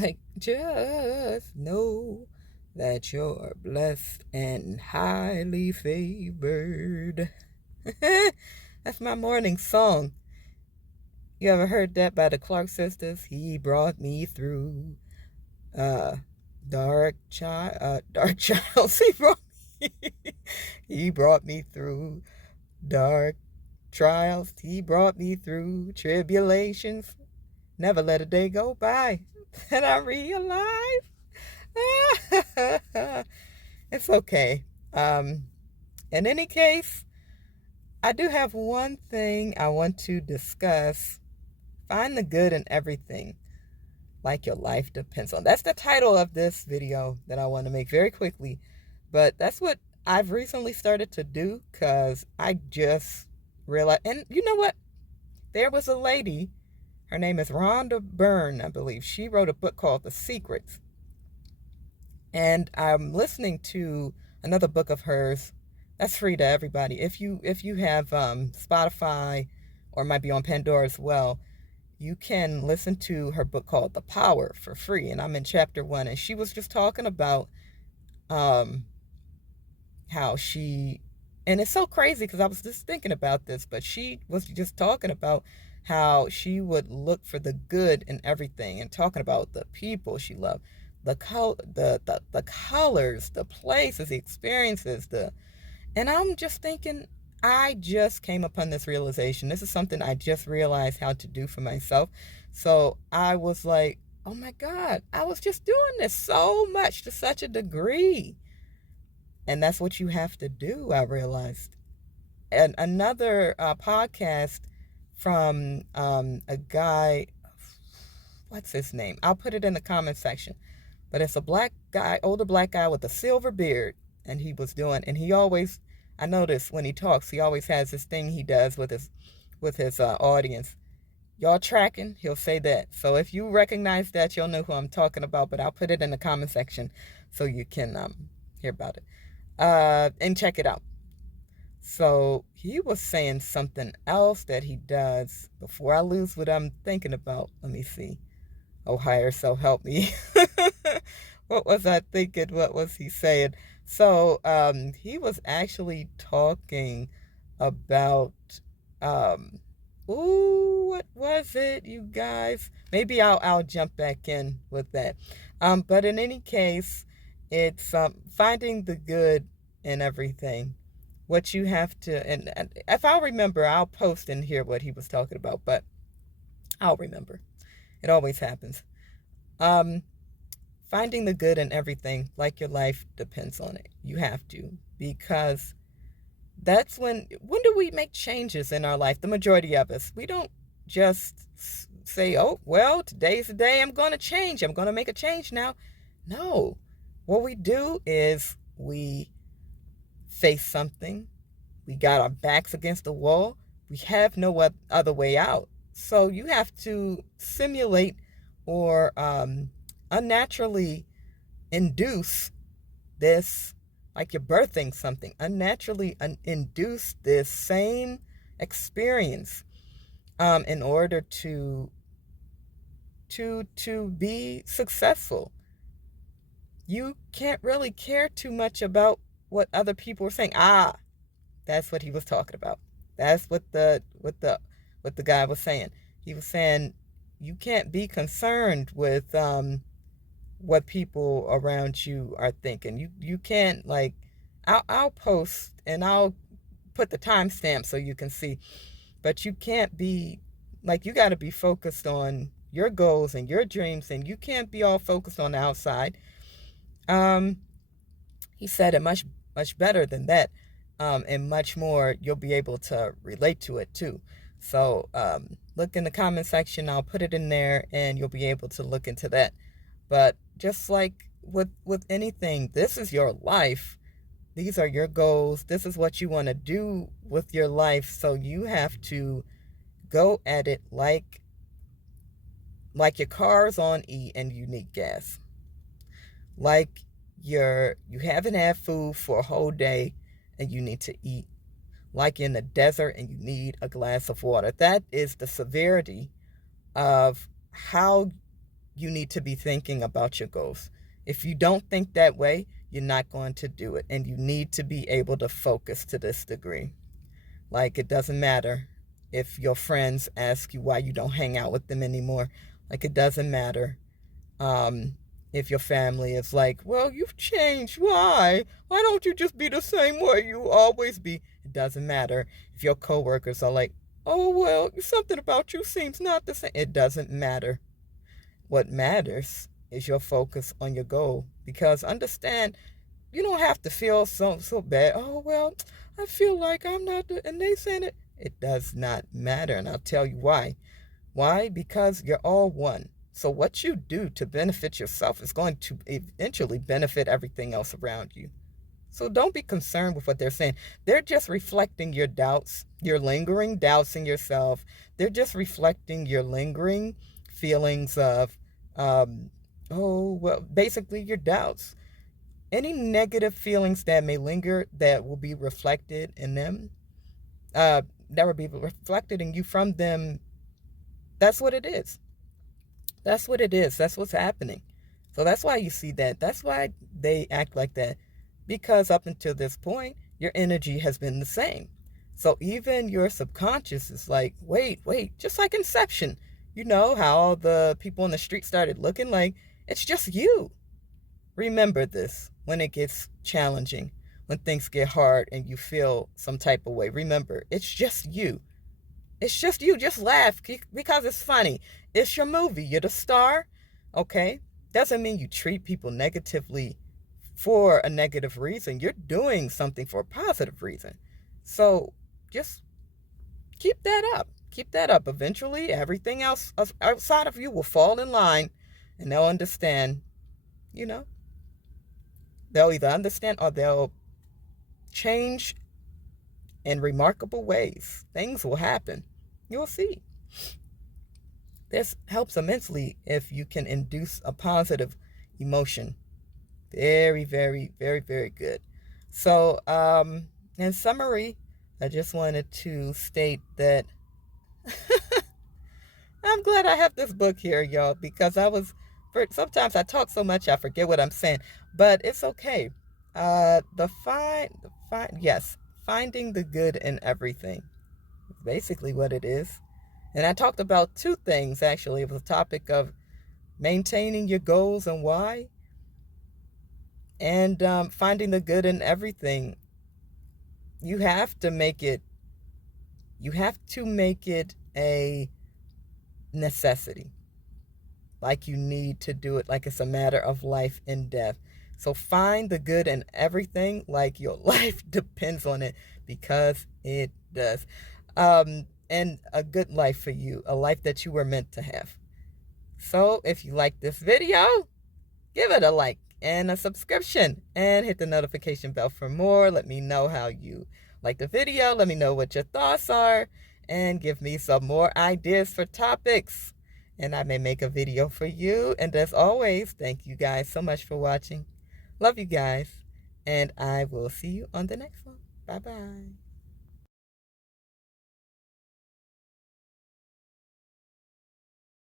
Like, just know that you're blessed and highly favored. That's my morning song. You ever heard that by the Clark sisters? He brought me through uh dark trials. Me he brought me through dark trials. He brought me through tribulations. Never let a day go by that I realize it's okay. Um, in any case, I do have one thing I want to discuss. Find the good in everything, like your life depends on. That's the title of this video that I want to make very quickly. But that's what I've recently started to do because I just realized. And you know what? There was a lady. Her name is Rhonda Byrne, I believe. She wrote a book called The Secrets. And I'm listening to another book of hers that's free to everybody. If you have Spotify or might be on Pandora as well, you can listen to her book called The Power for free. And I'm in chapter 1, and she was just talking about um, how she, and it's so crazy because I was just thinking about this, but she was just talking about how she would look for the good in everything and talking about the people she loved, the colors, the places, the experiences, and I'm just thinking, I just came upon this realization. This is something I just realized how to do for myself. So I was like, oh my God, I was just doing this so much to such a degree. And that's what you have to do, I realized. And another podcast from a guy, what's his name? I'll put it in the comment section. But it's a black guy, older black guy with a silver beard. And he was doing, and he always, I notice when he talks, he always has this thing he does with his audience. Y'all tracking? He'll say that. So if you recognize that, you'll know who I'm talking about. But I'll put it in the comment section so you can hear about it and check it out. So he was saying something else that he does. Before I lose what I'm thinking about, let me see. Oh, higher self, help me. What was I thinking? What was he saying? So he was actually talking about, um, ooh, what was it, you guys? Maybe I'll jump back in with that. But in any case, it's finding the good in everything. What you have to, and if I'll remember, I'll post in here what he was talking about. But I'll remember. It always happens. Um, Finding the good in everything, like your life depends on it. You have to, because that's when do we make changes in our life? The majority of us, we don't just say, oh, well, today's the day I'm going to change. I'm going to make a change now. No. What we do is we face something. We got our backs against the wall. We have no other way out. So you have to simulate or unnaturally induce this, like you're birthing something, unnaturally induce this same experience in order to be successful. You can't really care too much about what other people are saying. That's what he was talking about. That's what the guy was saying. He was saying you can't be concerned with what people around you are thinking. You can't, like, I'll post and I'll put the timestamp so you can see. But you can't be, like, you got to be focused on your goals and your dreams, and you can't be all focused on the outside. Um, he said it much better than that, and much more. You'll be able to relate to it too. So look in the comment section. I'll put it in there, and you'll be able to look into that. But just like with anything, this is your life. These are your goals. This is what you want to do with your life. So you have to go at it like your car's on E and you need gas. Like you haven't had food for a whole day and you need to eat. Like in the desert and you need a glass of water. That is the severity of how you need to be thinking about your goals. If you don't think that way, you're not going to do it. And you need to be able to focus to this degree. Like, it doesn't matter if your friends ask you why you don't hang out with them anymore. Like, it doesn't matter um, if your family is like, well, you've changed. Why? Why don't you just be the same way you always be? It doesn't matter if your coworkers are like, oh, well, something about you seems not the same. It doesn't matter. What matters is your focus on your goal. Because understand, you don't have to feel so bad. Oh, well, I feel like I'm not and they saying it. It does not matter, and I'll tell you why. Why? Because you're all one. So what you do to benefit yourself is going to eventually benefit everything else around you. So don't be concerned with what they're saying. They're just reflecting your doubts, your lingering doubts in yourself. They're just reflecting your lingering feelings of, um, oh, well, basically your doubts. Any negative feelings that may linger that will be reflected in them, that will be reflected in you from them, that's what it is. That's what it is. That's what's happening. So that's why you see that. That's why they act like that. Because up until this point, your energy has been the same. So even your subconscious is like, wait, just like Inception. You know how the people on the street started looking like, it's just you. Remember this when it gets challenging, when things get hard and you feel some type of way. Remember, it's just you. It's just you. Just laugh because it's funny. It's your movie. You're the star. Okay? Doesn't mean you treat people negatively for a negative reason. You're doing something for a positive reason. So just keep that up. Keep that up. Eventually, everything else outside of you will fall in line and they'll understand, you know, they'll either understand or they'll change in remarkable ways. Things will happen. You'll see. This helps immensely if you can induce a positive emotion. Very, very, very, very good. So, in summary, I just wanted to state that I'm glad I have this book here, y'all, because sometimes I talk so much I forget what I'm saying, but it's okay. Yes, finding the good in everything. Basically what it is. And I talked about two things, actually. It was a topic of maintaining your goals and why, and finding the good in everything. You have to make it a necessity. Like you need to do it, like it's a matter of life and death. So find the good in everything, like your life depends on it, because it does. And a good life for you, a life that you were meant to have. So if you like this video, give it a like and a subscription and hit the notification bell for more. Let me know how you like the video. Let me know what your thoughts are and give me some more ideas for topics. And I may make a video for you. And as always, thank you guys so much for watching. Love you guys. And I will see you on the next one. Bye-bye.